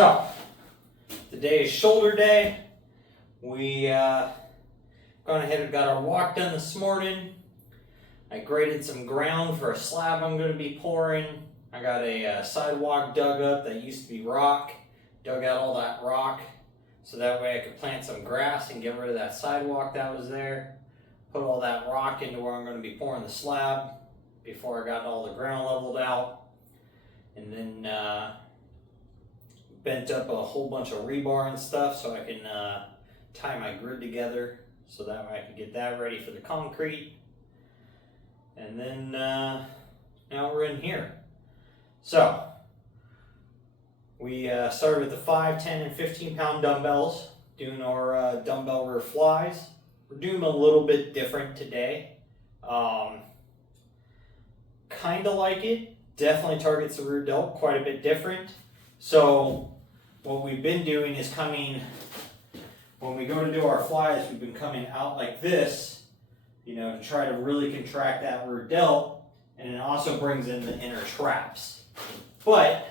So, today is shoulder day. We gone ahead and got our walk done this morning. I graded some ground for a slab I'm going to be pouring. I got a sidewalk dug up that used to be rock. Dug out all that rock so that way I could plant some grass and get rid of that sidewalk that was there. Put all that rock into where I'm going to be pouring the slab before I got all the ground leveled out. And then bent up a whole bunch of rebar and stuff so I can tie my grid together so that way I can get that ready for the concrete. And then now we're in here. So we started with the 5, 10, and 15 pound dumbbells, doing our dumbbell rear flies. We're doing a little bit different today. Kind of like it. Definitely targets the rear delt quite a bit different. So what we've been doing is when we go to do our flies, we've been coming out like this, to try to really contract that rear delt, and it also brings in the inner traps. But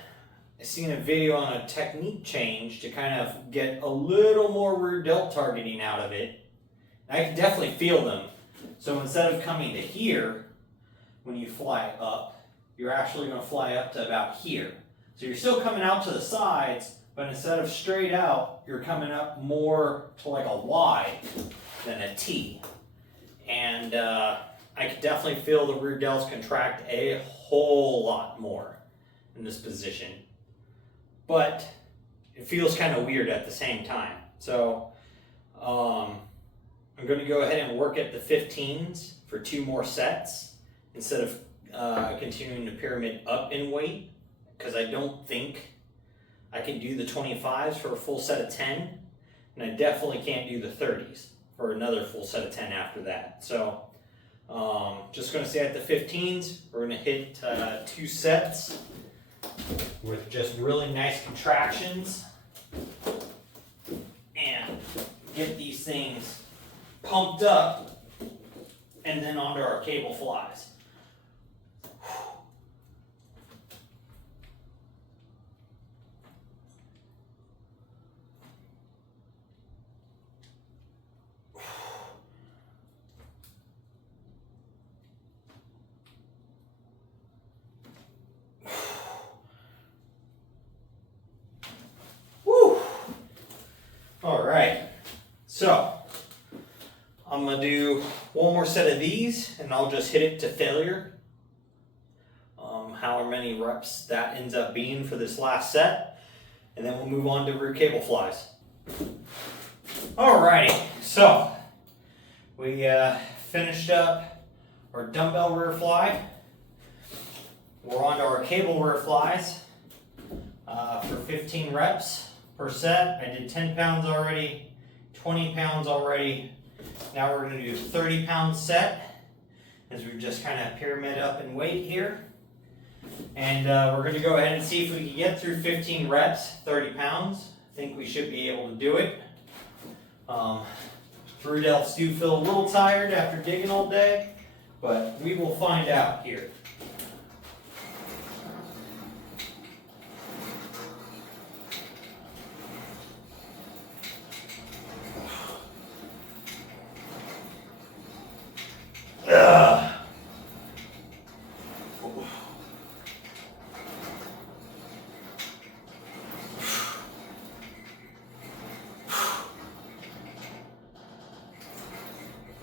I seen a video on a technique change to kind of get a little more rear delt targeting out of it. I can definitely feel them. So instead of coming to here, when you fly up, you're actually going to fly up to about here. So you're still coming out to the sides, but instead of straight out, you're coming up more to like a Y than a T. And I can definitely feel the rear delts contract a whole lot more in this position. But it feels kind of weird at the same time. So I'm going to go ahead and work at the 15s for 2 more sets instead of continuing to pyramid up in weight, because I don't think I can do the 25s for a full set of 10, and I definitely can't do the 30s for another full set of 10 after that. So just going to stay at the 15s. We're going to hit 2 sets with just really nice contractions and get these things pumped up and then onto our cable flies. All right, so I'm gonna do one more set of these and I'll just hit it to failure. However many reps that ends up being for this last set, and then we'll move on to rear cable flies. Alrighty, so we finished up our dumbbell rear fly. We're on to our cable rear flies for 15 reps per set. I did 10 pounds already, 20 pounds already. Now we're going to do a 30 pound set as we just kind of pyramid up in weight here. And we're going to go ahead and see if we can get through 15 reps, 30 pounds. I think we should be able to do it. Rear delts do feel a little tired after digging all day, but we will find out here.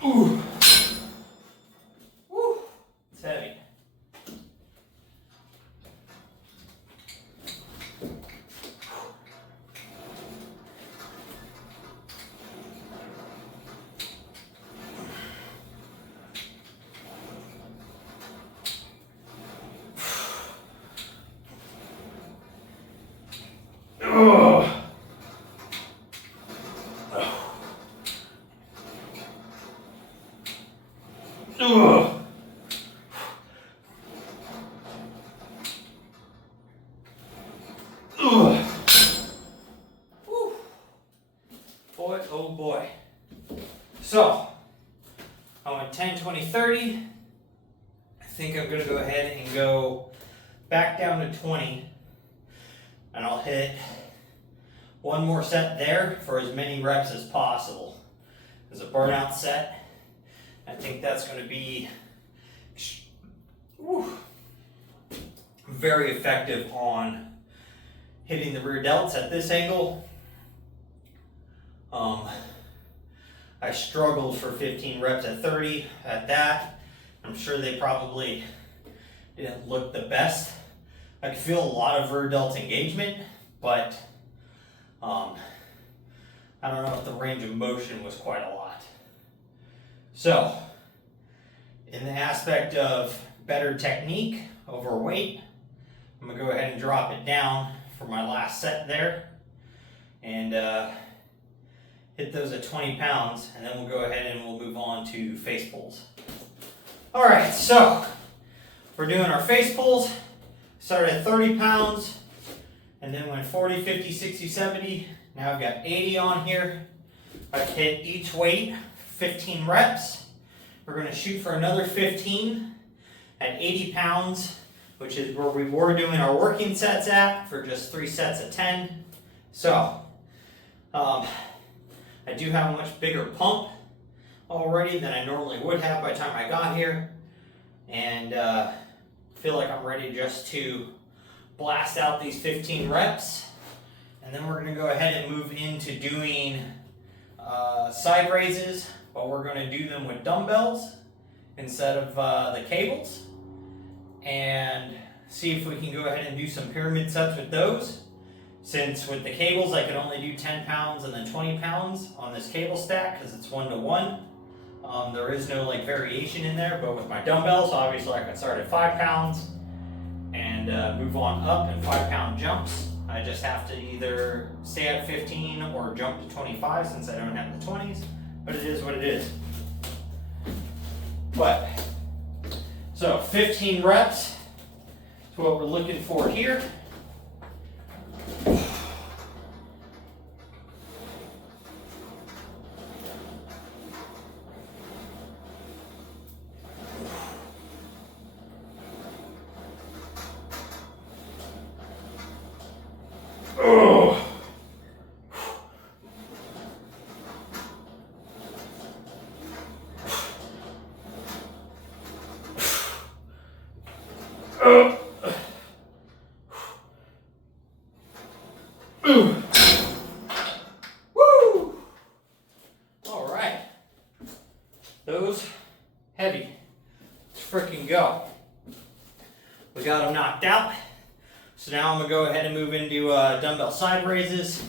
Ooh. Woo. It's heavy. Oh. Ugh. Ugh. Whew. Boy, oh boy. So, I went 10, 20, 30. I think I'm going to go ahead and go back down to 20. And I'll hit one more set there for as many reps as possible. As a burnout set, I think that's going to be very effective on hitting the rear delts at this angle. I struggled for 15 reps at 30 at that. I'm sure they probably didn't look the best. I could feel a lot of rear delt engagement, but I don't know if the range of motion was quite a lot. So, in the aspect of better technique over weight, I'm going to go ahead and drop it down for my last set there. And hit those at 20 pounds, and then we'll go ahead and we'll move on to face pulls. All right, so we're doing our face pulls. Started at 30 pounds, and then went 40, 50, 60, 70. Now I've got 80 on here. I've hit each weight 15 reps. We're gonna shoot for another 15 at 80 pounds, which is where we were doing our working sets at for just 3 sets of 10. So, I do have a much bigger pump already than I normally would have by the time I got here, and feel like I'm ready just to blast out these 15 reps, and then we're going to go ahead and move into doing side raises, but we're going to do them with dumbbells instead of the cables, and see if we can go ahead and do some pyramid sets with those. Since with the cables I could only do 10 pounds and then 20 pounds on this cable stack because it's 1-to-1. There is no like variation in there, but with my dumbbells, obviously I can start at 5 pounds and move on up in 5-pound jumps. I just have to either stay at 15 or jump to 25 since I don't have the 20s, but it is what it is. But, so 15 reps is what we're looking for here. Woo! All right. Those heavy. Let's freaking go. We got them knocked out. So now I'm gonna go ahead and move into dumbbell side raises.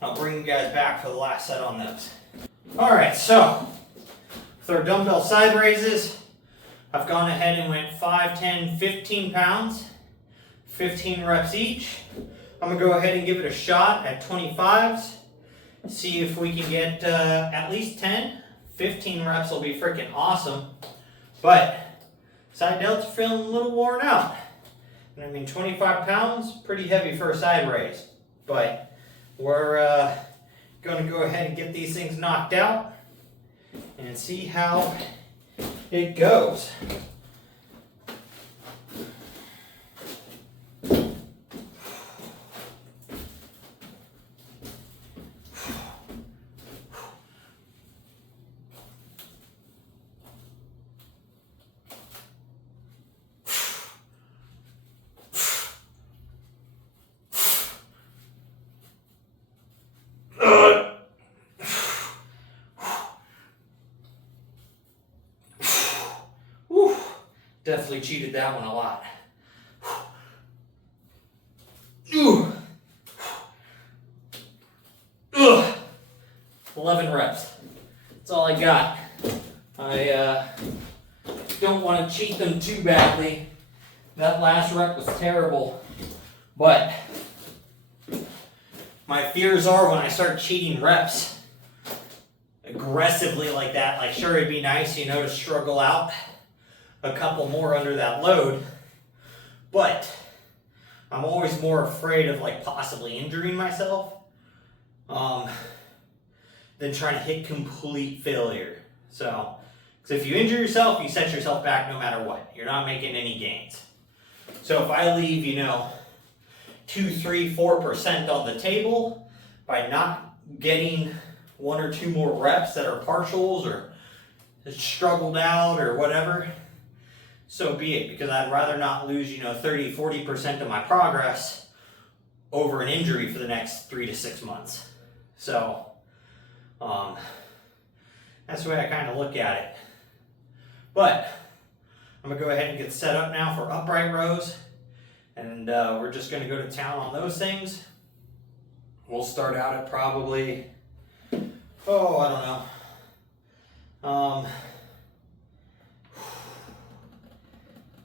I'll bring you guys back for the last set on those. All right, so with our dumbbell side raises, I've gone ahead and went 5, 10, 15 pounds, 15 reps each. I'm gonna go ahead and give it a shot at 25s. See if we can get at least 10. 15 reps will be freaking awesome. But side delts are feeling a little worn out. And I mean, 25 pounds, pretty heavy for a side raise. But we're gonna go ahead and get these things knocked out and see how it goes. Definitely cheated that one a lot. 11 reps. That's all I got. I don't want to cheat them too badly. That last rep was terrible. But my fears are when I start cheating reps aggressively like that, like sure it'd be nice, you know, to struggle out a couple more under that load, but I'm always more afraid of like possibly injuring myself than trying to hit complete failure. So, because if you injure yourself, you set yourself back no matter what. You're not making any gains. So if I leave, you know, 2, 3, 4% on the table, by not getting 1 or 2 more reps that are partials or struggled out or whatever, so be it, because I'd rather not lose, 30-40% of my progress over an injury for the next 3 to 6 months. So that's the way I kind of look at it. But I'm going to go ahead and get set up now for upright rows, and we're just going to go to town on those things. We'll start out at probably, I don't know.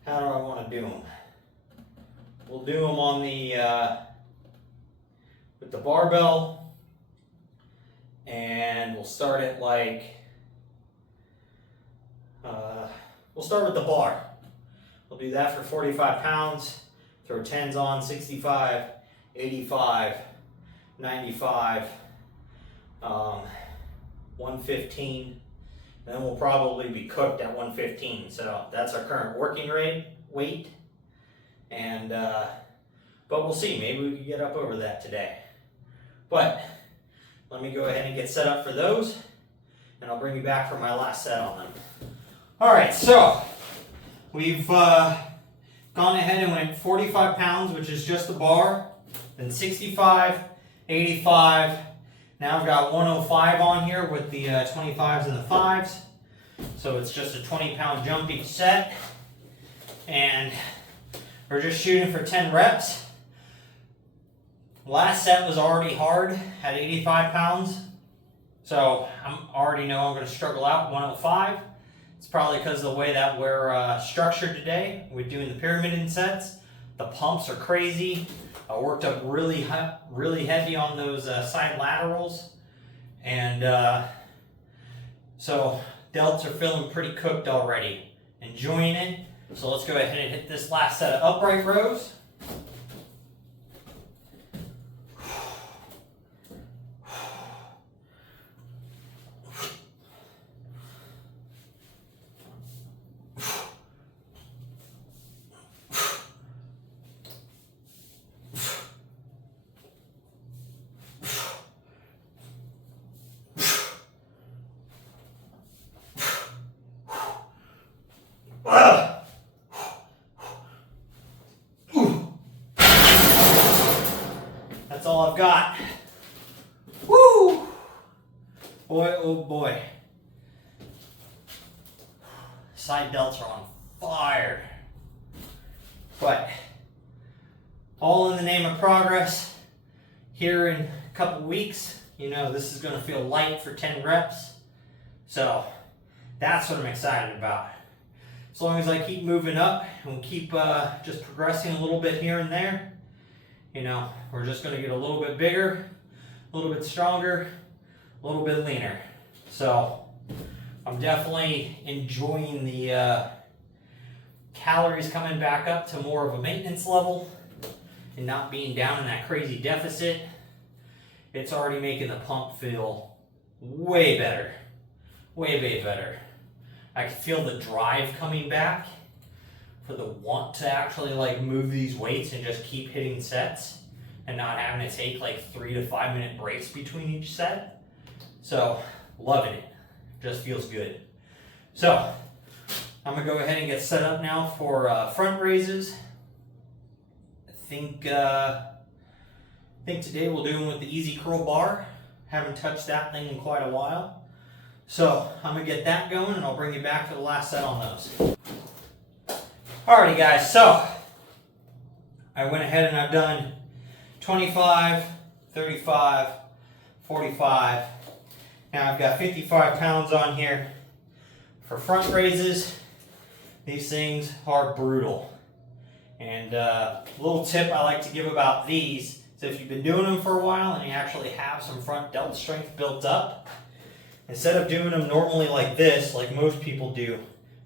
How do I want to do them? We'll do them on the, with the barbell, and we'll start at like, we'll start with the bar. We'll do that for 45 pounds, throw 10s on, 65, 85, 95, 115, and then we'll probably be cooked at 115. So that's our current working weight, and but we'll see. Maybe we can get up over that today. But let me go ahead and get set up for those, and I'll bring you back for my last set on them. All right, so we've gone ahead and went 45 pounds, which is just the bar, then 65, 85. Now I've got 105 on here with the 25s and the 5s. So it's just a 20-pound jump each set. And we're just shooting for 10 reps. Last set was already hard at 85 pounds. So I already know I'm going to struggle out at 105. It's probably because of the way that we're structured today. We're doing the pyramid sets. The pumps are crazy. I worked up really heavy on those side laterals. And so delts are feeling pretty cooked already. Enjoying it. So let's go ahead and hit this last set of upright rows. That's all I've got. Woo! Boy, oh boy. Side delts are on fire. But all in the name of progress. Here in a couple weeks, this is going to feel light for 10 reps. So that's what I'm excited about. As long as I keep moving up and keep just progressing a little bit here and there, we're just going to get a little bit bigger, a little bit stronger, a little bit leaner. So I'm definitely enjoying the calories coming back up to more of a maintenance level and not being down in that crazy deficit. It's already making the pump feel way better, way better. I can feel the drive coming back for the want to actually move these weights and just keep hitting sets and not having to take 3 to 5 minute breaks between each set. So loving it. Just feels good. So I'm gonna go ahead and get set up now for front raises. I think today we'll do them with the Easy Curl bar. Haven't touched that thing in quite a while. So I'm gonna get that going and I'll bring you back for the last set on those. Alrighty guys, so I went ahead and I've done 25, 35, 45. Now I've got 55 pounds on here. For front raises, these things are brutal. And a little tip I like to give about these is if you've been doing them for a while and you actually have some front delt strength built up, instead of doing them normally like this, like most people do,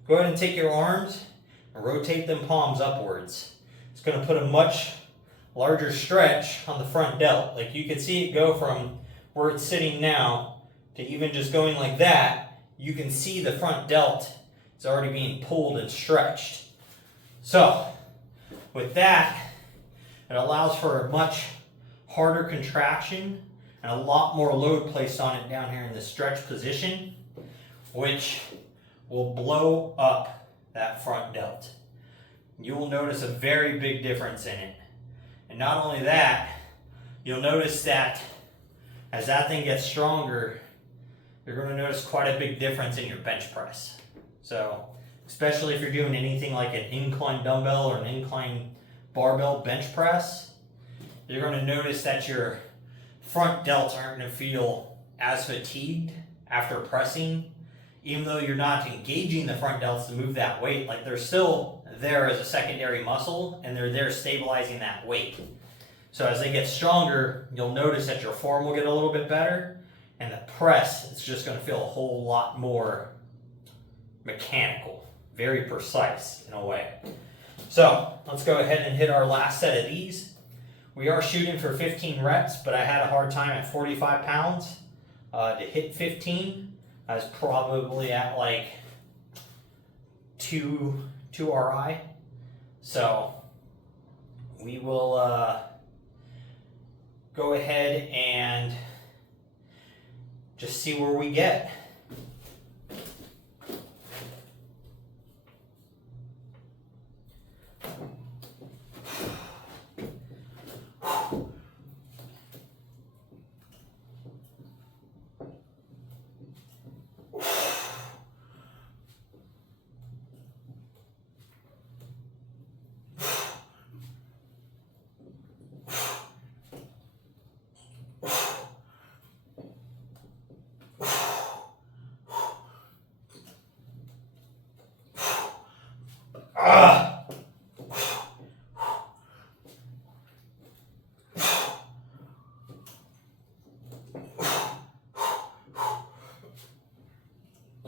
go ahead and take your arms and rotate them palms upwards. It's going to put a much larger stretch on the front delt. You can see it go from where it's sitting now to even just going like that. You can see the front delt is already being pulled and stretched. So with that, it allows for a much harder contraction and a lot more load placed on it down here in the stretch position, which will blow up that front delt. You will notice a very big difference in it. And not only that, you'll notice that as that thing gets stronger, you're going to notice quite a big difference in your bench press. So, especially if you're doing anything like an incline dumbbell or an incline barbell bench press, you're going to notice that your front delts aren't going to feel as fatigued after pressing, even though you're not engaging the front delts to move that weight. Like, they're still there as a secondary muscle, and they're there stabilizing that weight. So as they get stronger, you'll notice that your form will get a little bit better, and the press is just going to feel a whole lot more mechanical, very precise in a way. So let's go ahead and hit our last set of these. We are shooting for 15 reps, but I had a hard time at 45 pounds to hit 15. I was probably at like 2 RI. So we will go ahead and just see where we get.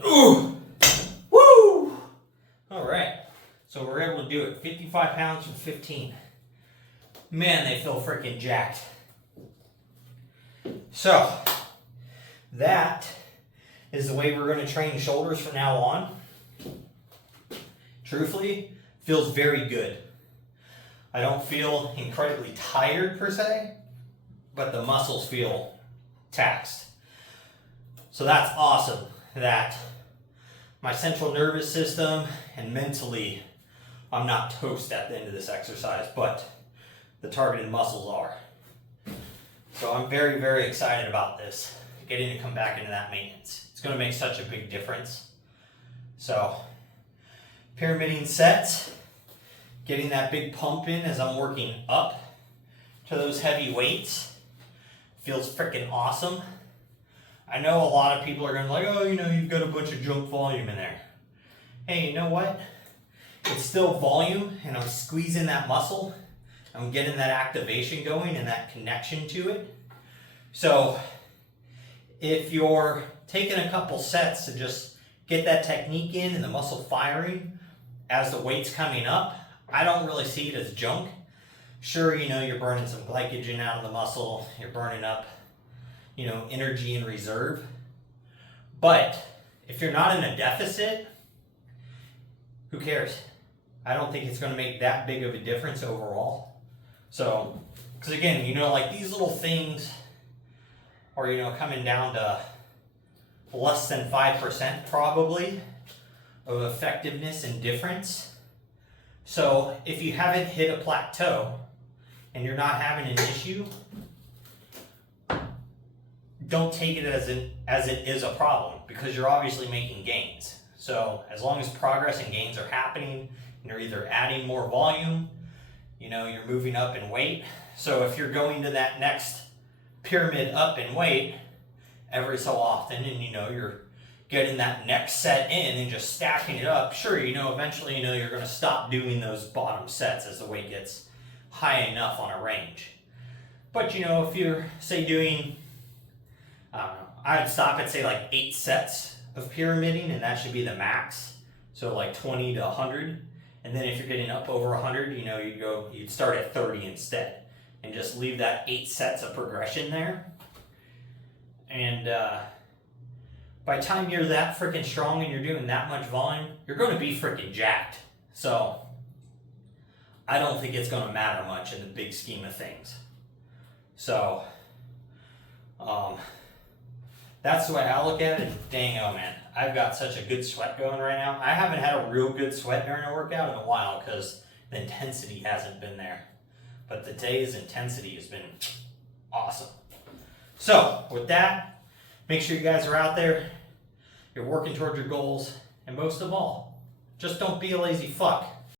Woo! Alright, so we're able to do it 55 pounds for 15. Man, they feel freaking jacked. So, that is the way we're going to train shoulders from now on. Truthfully, feels very good. I don't feel incredibly tired per se, but the muscles feel taxed. So that's awesome that my central nervous system and mentally I'm not toast at the end of this exercise, but the targeted muscles are. So I'm very, very excited about this, getting to come back into that maintenance. It's going to make such a big difference. So pyramiding sets, getting that big pump in as I'm working up to those heavy weights feels freaking awesome. I know a lot of people are going to be like, oh, you've got a bunch of junk volume in there. Hey, you know what? It's still volume, and I'm squeezing that muscle. I'm getting that activation going and that connection to it. So if you're taking a couple sets to just get that technique in and the muscle firing as the weight's coming up, I don't really see it as junk. Sure, you're burning some glycogen out of the muscle, you're burning up, energy in reserve. But if you're not in a deficit, who cares? I don't think it's going to make that big of a difference overall. So, because again, like these little things are, coming down to less than 5% probably of effectiveness and difference. So if you haven't hit a plateau and you're not having an issue, don't take it as it is a problem, because you're obviously making gains. So as long as progress and gains are happening and you're either adding more volume, you're moving up in weight. So if you're going to that next pyramid up in weight every so often and you're getting that next set in and just stacking it up, sure, eventually you're going to stop doing those bottom sets as the weight gets high enough on a range. But if you're say doing, I'd stop at say like 8 sets of pyramiding, and that should be the max. So like 20 to 100. And then if you're getting up over 100, you'd start at 30 instead and just leave that 8 sets of progression there. And by the time you're that freaking strong and you're doing that much volume, you're going to be freaking jacked. So I don't think it's going to matter much in the big scheme of things. So that's the way I look at it. Dang, oh man, I've got such a good sweat going right now. I haven't had a real good sweat during a workout in a while because the intensity hasn't been there. But today's intensity has been awesome. So with that, make sure you guys are out there, you're working towards your goals, and most of all, just don't be a lazy fuck.